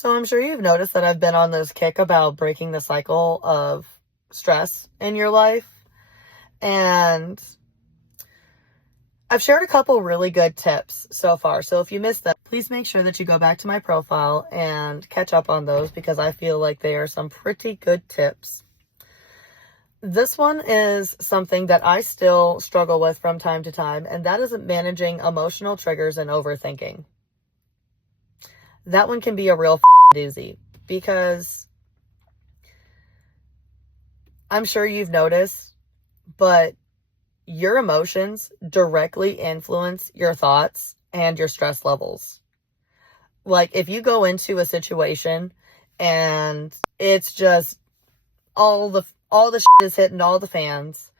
So I'm sure you've noticed that I've been on this kick about breaking the cycle of stress in your life. And I've shared a couple really good tips so far. So if you missed them, please make sure that you go back to my profile and catch up on those because I feel like they are some pretty good tips. This one is something that I still struggle with from time to time, and that is managing emotional triggers and overthinking. That one can be a real doozy because I'm sure you've noticed, but your emotions directly influence your thoughts and your stress levels. Like if you go into a situation and it's just all the shit is hitting all the fans,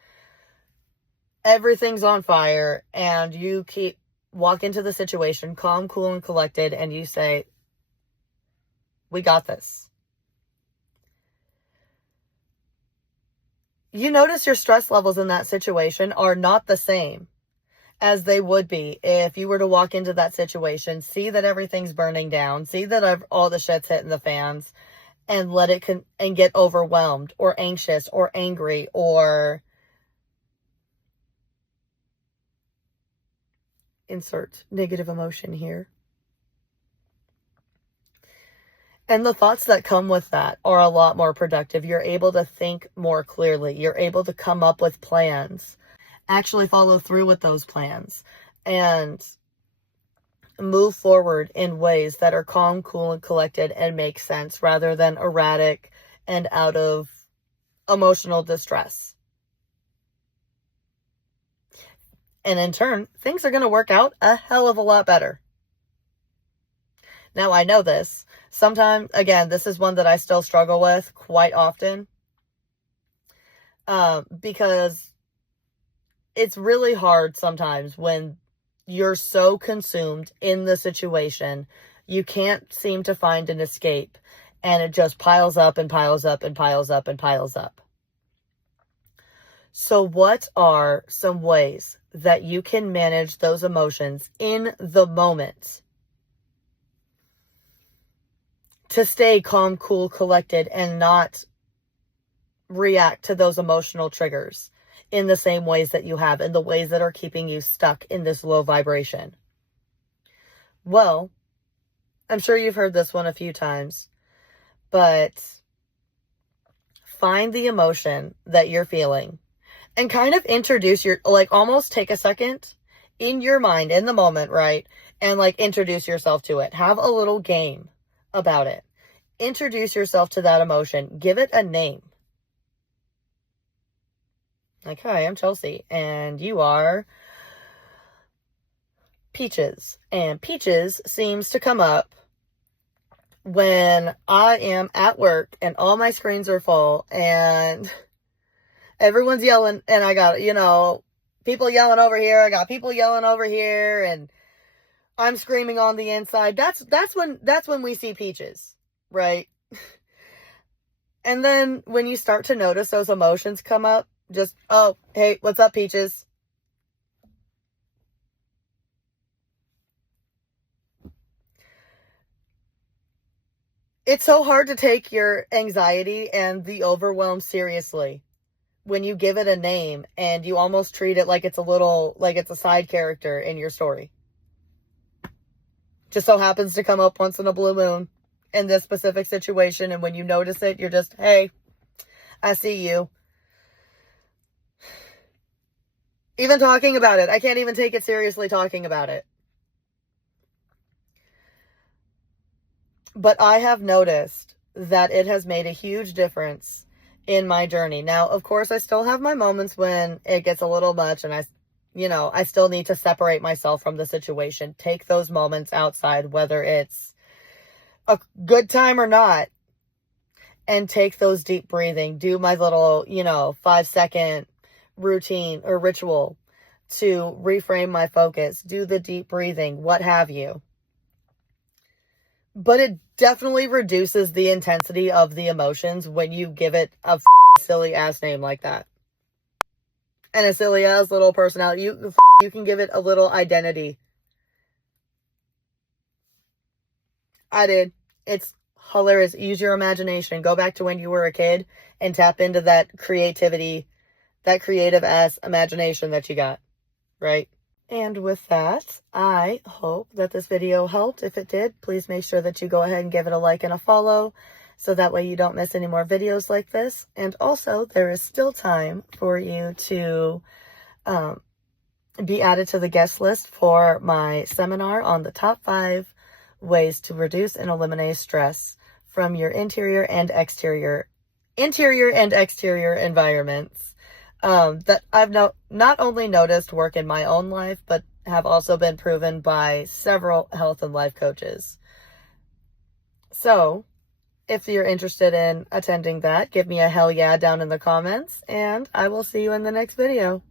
everything's on fire, and you walk into the situation calm, cool, and collected, and you say, we got this. You notice your stress levels in that situation are not the same as they would be if you were to walk into that situation, see that everything's burning down, see that all the shit's hitting the fans, and let it and get overwhelmed or anxious or angry or insert negative emotion here. And the thoughts that come with that are a lot more productive. You're able to think more clearly. You're able to come up with plans, actually follow through with those plans, and move forward in ways that are calm, cool, and collected and make sense rather than erratic and out of emotional distress. And in turn, things are going to work out a hell of a lot better. Now, I know this. Sometimes, again, this is one that I still struggle with quite often. Because it's really hard sometimes when you're so consumed in the situation, you can't seem to find an escape. And it just piles up and piles up and piles up and piles up. So what are some ways that you can manage those emotions in the moment to stay calm, cool, collected, and not react to those emotional triggers in the same ways that you have, in the ways that are keeping you stuck in this low vibration? Well, I'm sure you've heard this one a few times, but find the emotion that you're feeling and kind of introduce almost take a second in your mind, in the moment, right? And introduce yourself to it. Have a little game about it. Introduce yourself to that emotion. Give it a name. Like, hi, I'm Chelsea, and you are Peaches. And Peaches seems to come up when I am at work and all my screens are full and everyone's yelling, and I got, people yelling over here. I got people yelling over here, and I'm screaming on the inside. That's when we see Peaches, right? And then when you start to notice those emotions come up, just, oh, hey, what's up, Peaches? It's so hard to take your anxiety and the overwhelm seriously when you give it a name and you almost treat it like it's a side character in your story. Just so happens to come up once in a blue moon in this specific situation. And when you notice it, you're just, hey, I see you. Even talking about it, I can't even take it seriously talking about it. But I have noticed that it has made a huge difference in my journey. Now, of course, I still have my moments when it gets a little much and I still need to separate myself from the situation. Take those moments outside, whether it's a good time or not, and take those deep breathing. Do my little, 5-second routine or ritual to reframe my focus. Do the deep breathing, what have you. But it definitely reduces the intensity of the emotions when you give it a silly ass name like that. And a silly ass little personality. You can give it a little identity. I did. It's hilarious. Use your imagination. Go back to when you were a kid and tap into that creativity, that creative ass imagination that you got, right? And with that, I hope that this video helped. If it did, please make sure that you go ahead and give it a like and a follow, so that way you don't miss any more videos like this. And also, there is still time for you to be added to the guest list for my seminar on the top 5 ways to reduce and eliminate stress from your interior and exterior environments. That I've not only noticed work in my own life, but have also been proven by several health and life coaches. So, if you're interested in attending that, give me a hell yeah down in the comments, and I will see you in the next video.